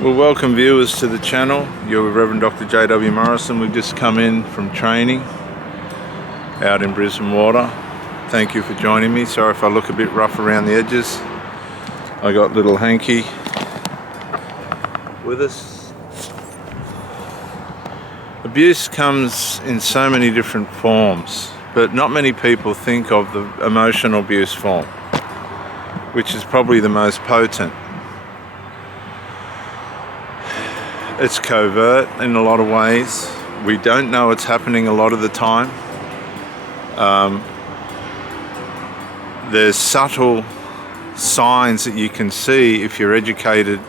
Well, welcome viewers to the channel. You're with Reverend Dr. J.W. Morrison. We've just come in from training out in Brisbane Water. Thank you for joining me. Sorry if I look a bit rough around the edges. I got little Hanky with us. Abuse comes in so many different forms, but not many people think of the emotional abuse form, which is probably the most potent. It's covert in a lot of ways. We don't know it's happening a lot of the time. There's subtle signs that you can see if you're educated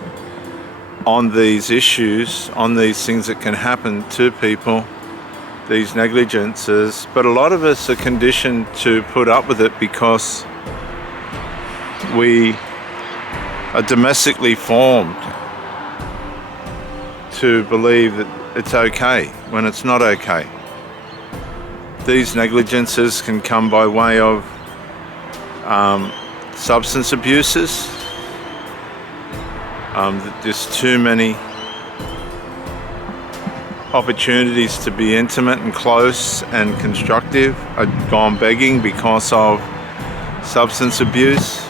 on these issues, on these things that can happen to people, these negligences. But a lot of us are conditioned to put up with it because we are domestically formed to believe that it's okay when it's not okay. These negligences can come by way of substance abuses. There's too many opportunities to be intimate and close and constructive. I've gone begging because of substance abuse,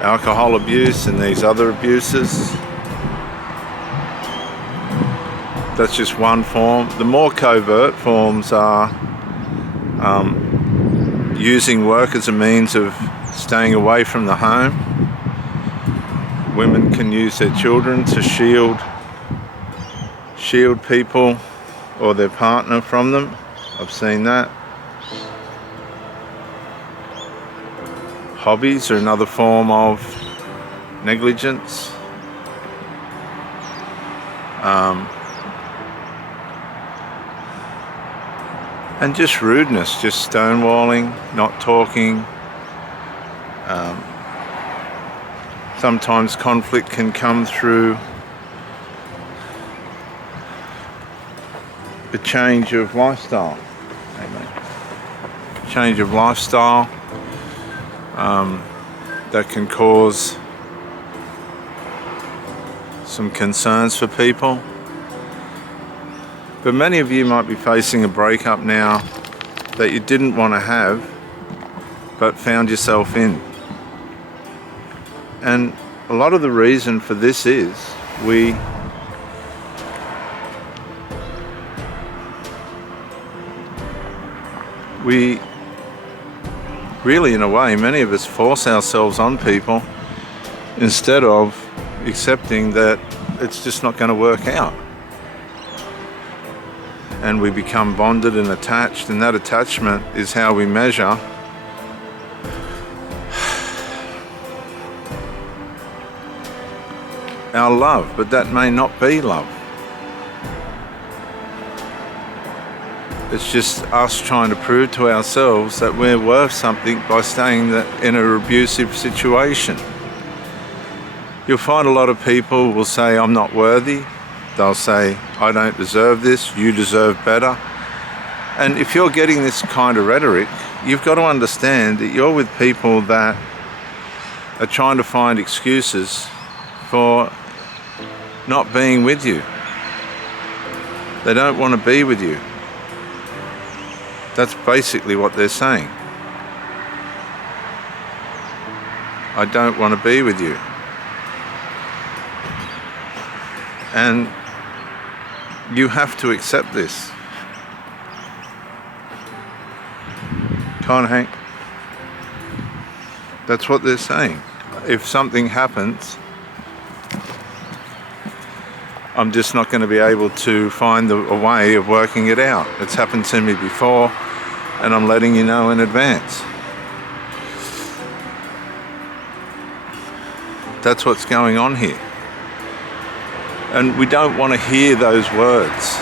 alcohol abuse, and these other abuses. That's just one form. The more covert forms are using work as a means of staying away from the home. Women can use their children to shield people or their partner from them. I've seen that. Hobbies are another form of negligence. And just rudeness, just stonewalling, not talking. Sometimes conflict can come through a change of lifestyle. Change of lifestyle that can cause some concerns for people. But many of you might be facing a breakup now that you didn't want to have, but found yourself in. And a lot of the reason for this is we really, in a way, many of us force ourselves on people instead of accepting that it's just not going to work out. And we become bonded and attached, and that attachment is how we measure our love, but that may not be love. It's just us trying to prove to ourselves that we're worth something by staying in an abusive situation. You'll find a lot of people will say, I'm not worthy. They'll say, I don't deserve this, you deserve better. And if you're getting this kind of rhetoric, you've got to understand that you're with people that are trying to find excuses for not being with you. They don't want to be with you. That's basically what they're saying. I don't want to be with you. And you have to accept this. Come on, Hank. That's what they're saying. If something happens, I'm just not going to be able to find a way of working it out. It's happened to me before, and I'm letting you know in advance. That's what's going on here. And we don't want to hear those words.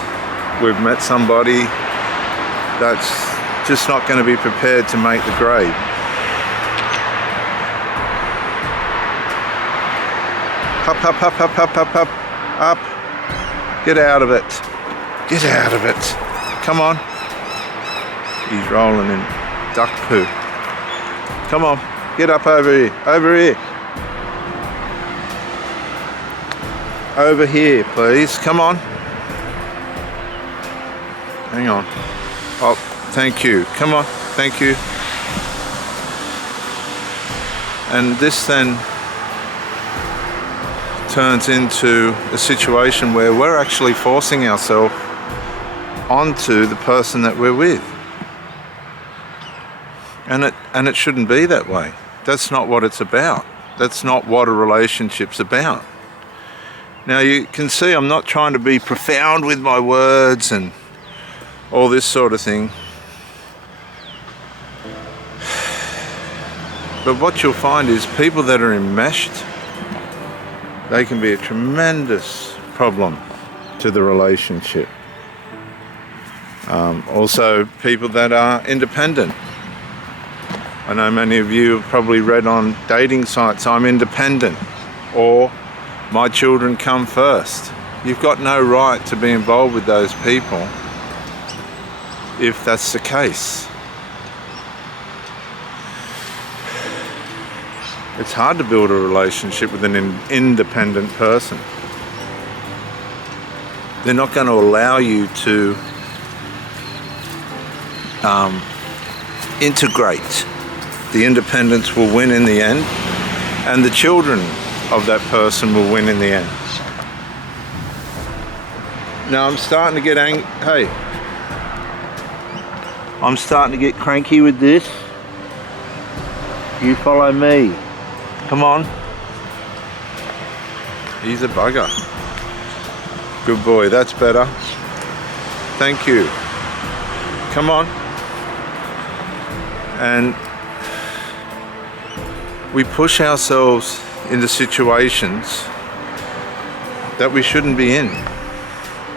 We've met somebody that's just not going to be prepared to make the grade. Up, up, up, up, up, up, up, up. Get out of it. Get out of it. Come on. He's rolling in duck poo. Come on. Get up over here. Over here. over here, please. Come on. Hang on. Oh, thank you. Come on. Thank you. And this then turns into a situation where we're actually forcing ourselves onto the person that we're with. And it shouldn't be that way. That's not what it's about. That's not what a relationship's about. Now you can see I'm not trying to be profound with my words and all this sort of thing. But what you'll find is people that are enmeshed, they can be a tremendous problem to the relationship. Also, people that are independent. I know many of you have probably read on dating sites, I'm independent, or my children come first. You've got no right to be involved with those people if that's the case. It's hard to build a relationship with an independent person. They're not going to allow you to integrate. The independence will win in the end, and the children of that person will win in the end. Now I'm starting to get Hey, I'm starting to get cranky with this. You follow me. Come on. He's a bugger. Good boy, that's better. Thank you. Come on. And we push ourselves into situations that we shouldn't be in.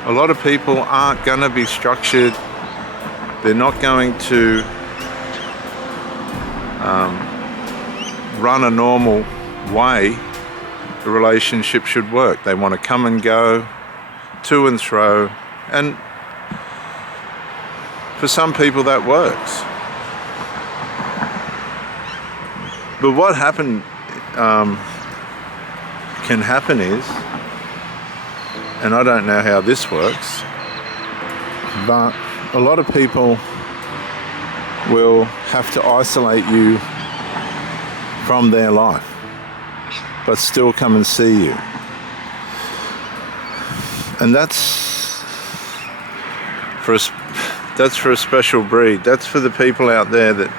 A lot of people aren't going to be structured. They're not going to run a normal way the relationship should work. They want to come and go, to and fro, and for some people that works. But what can happen is, and I don't know how this works, but a lot of people will have to isolate you from their life, but still come and see you. And that's for a special breed. That's for the people out there that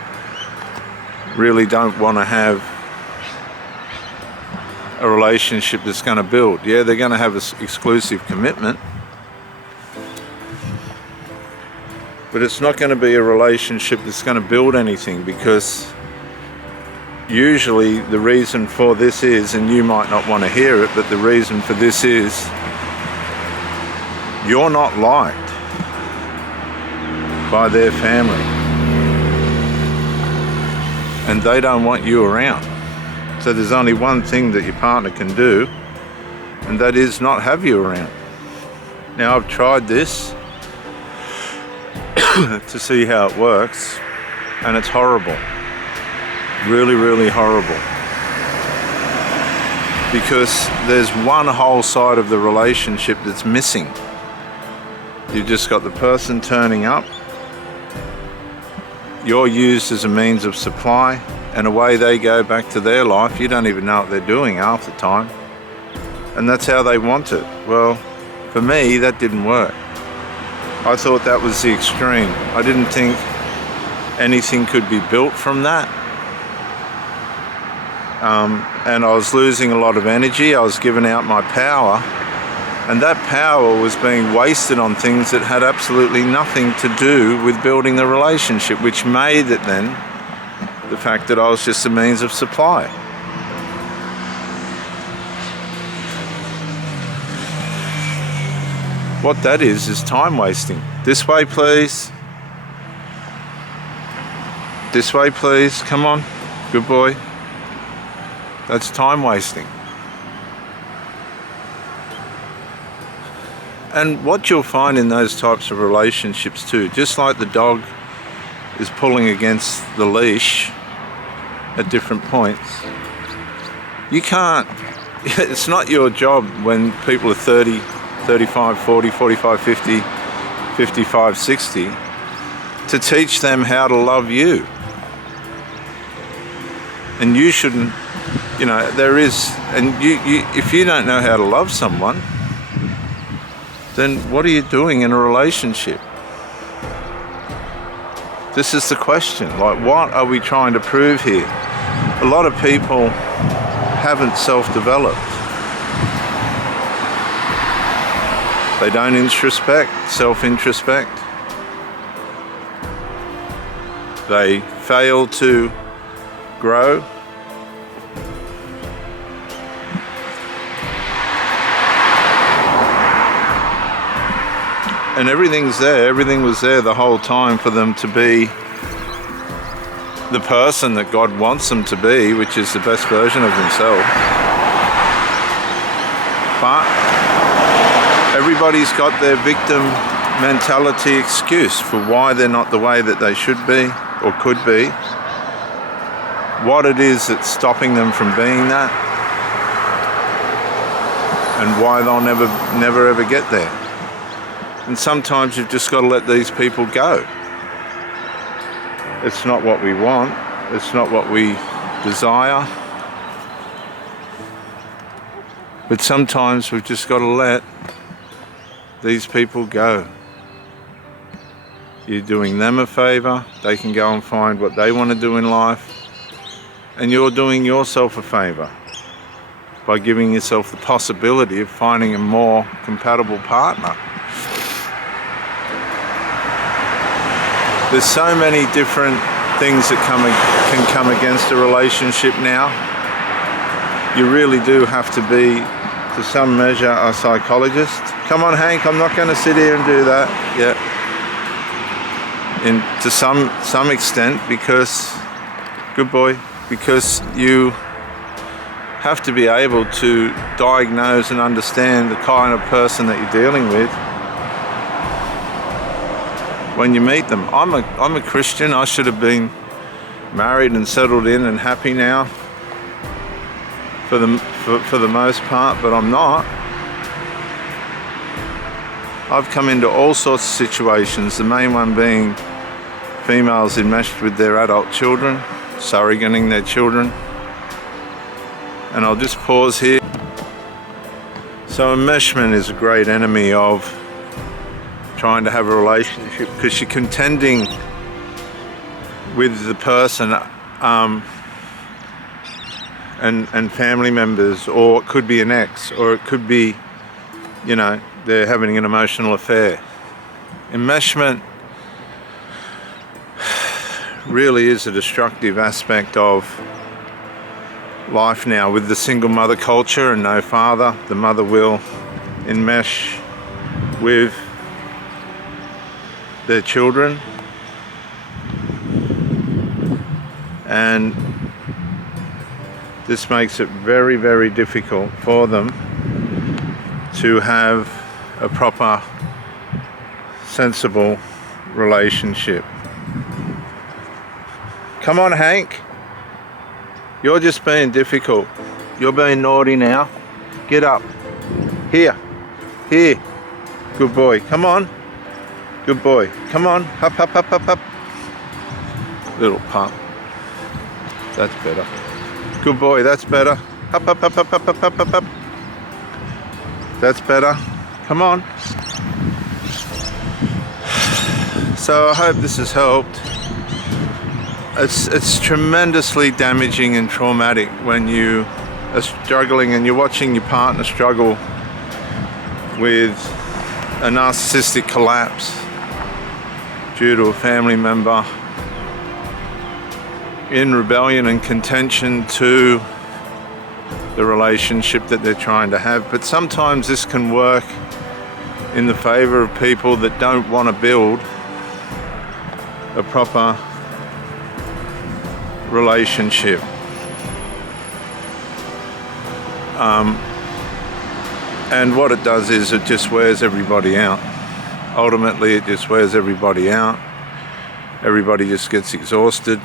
really don't want to have a relationship that's going to build. Yeah, they're going to have an exclusive commitment, but it's not going to be a relationship that's going to build anything, because usually the reason for this is, and you might not want to hear it, but the reason for this is you're not liked by their family, and they don't want you around. So there's only one thing that your partner can do, and that is not have you around. Now I've tried this to see how it works, and it's horrible. Really, really horrible. Because there's one whole side of the relationship that's missing. You've just got the person turning up. You're used as a means of supply, and away they go back to their life. You don't even know what they're doing half the time. And that's how they want it. Well, for me, that didn't work. I thought that was the extreme. I didn't think anything could be built from that. And I was losing a lot of energy. I was giving out my power. And that power was being wasted on things that had absolutely nothing to do with building the relationship, which made it then the fact that I was just a means of supply. What that is time wasting. This way, please. This way, please. Come on. Good boy. That's time wasting. And what you'll find in those types of relationships too, just like the dog is pulling against the leash at different points, you can't it's not your job when people are 30, 35, 40, 45, 50, 55, 60 to teach them how to love you. And you shouldn't, there is, and if you don't know how to love someone, then what are you doing in a relationship? This is the question. Like, what are we trying to prove here? A lot of people haven't self-developed. They don't self-introspect. They fail to grow. And everything was there the whole time for them to be the person that God wants them to be, which is the best version of themselves. But everybody's got their victim mentality excuse for why they're not the way that they should be or could be. What it is that's stopping them from being that, and why they'll never ever get there. And sometimes you've just got to let these people go. It's not what we want. It's not what we desire. But sometimes we've just got to let these people go. You're doing them a favor. They can go and find what they want to do in life. And you're doing yourself a favor by giving yourself the possibility of finding a more compatible partner. There's so many different things that can come against a relationship now. You really do have to be, to some measure, a psychologist. Come on, Hank, I'm not going to sit here and do that. Yeah. To some extent, because, good boy, because you have to be able to diagnose and understand the kind of person that you're dealing with when you meet them. I'm a Christian. I should have been married and settled in and happy now for the most part, but I'm not. I've come into all sorts of situations, the main one being females enmeshed with their adult children, surrogating their children. And I'll just pause here. So enmeshment is a great enemy of trying to have a relationship, because you're contending with the person and family members, or it could be an ex, or it could be, they're having an emotional affair. Enmeshment really is a destructive aspect of life now. With the single mother culture and no father, the mother will enmesh with their children, and this makes it very, very difficult for them to have a proper, sensible relationship. Come on, Hank, you're just being difficult. You're being naughty now. Get up. Here, good boy, come on. Good boy. Come on. Up, up, up, up, up. Little pup. That's better. Good boy. That's better. Up, up, up, up, up, up, up, up, up. That's better. Come on. So I hope this has helped. It's tremendously damaging and traumatic when you are struggling and you're watching your partner struggle with a narcissistic collapse due to a family member in rebellion and contention to the relationship that they're trying to have. But sometimes this can work in the favor of people that don't want to build a proper relationship. And what it does is it just wears everybody out. Ultimately, it just wears everybody out. Everybody just gets exhausted.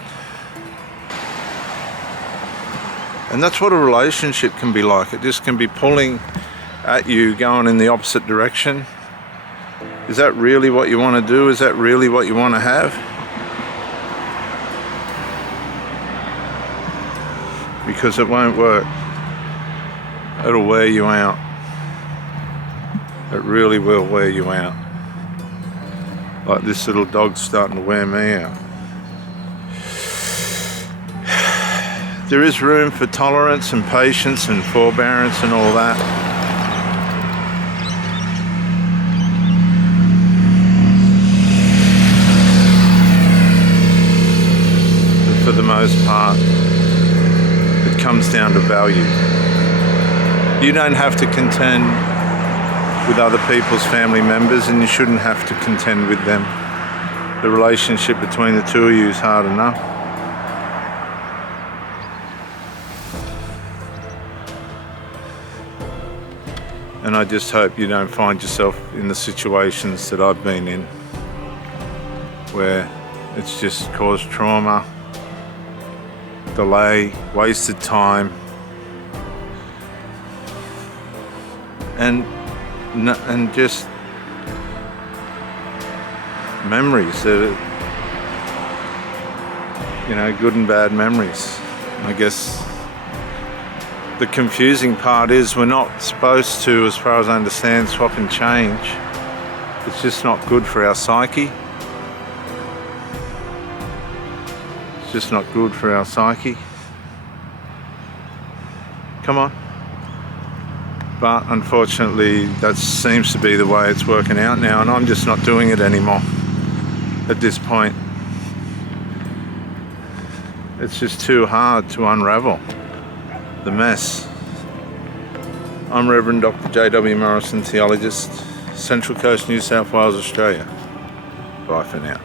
And that's what a relationship can be like. It just can be pulling at you, going in the opposite direction. Is that really what you want to do? Is that really what you want to have? Because it won't work. It'll wear you out. It really will wear you out. Like this little dog's starting to wear me out. There is room for tolerance and patience and forbearance and all that. But for the most part, it comes down to value. You don't have to contend with other people's family members, and you shouldn't have to contend with them. The relationship between the two of you is hard enough. And I just hope you don't find yourself in the situations that I've been in, where it's just caused trauma, delay, wasted time, and just memories that are, good and bad memories. I guess the confusing part is we're not supposed to, as far as I understand, swap and change. It's just not good for our psyche. It's just not good for our psyche. Come on. But unfortunately, that seems to be the way it's working out now, and I'm just not doing it anymore at this point. It's just too hard to unravel the mess. I'm Reverend Dr. J.W. Morrison, theologist, Central Coast, New South Wales, Australia. Bye for now.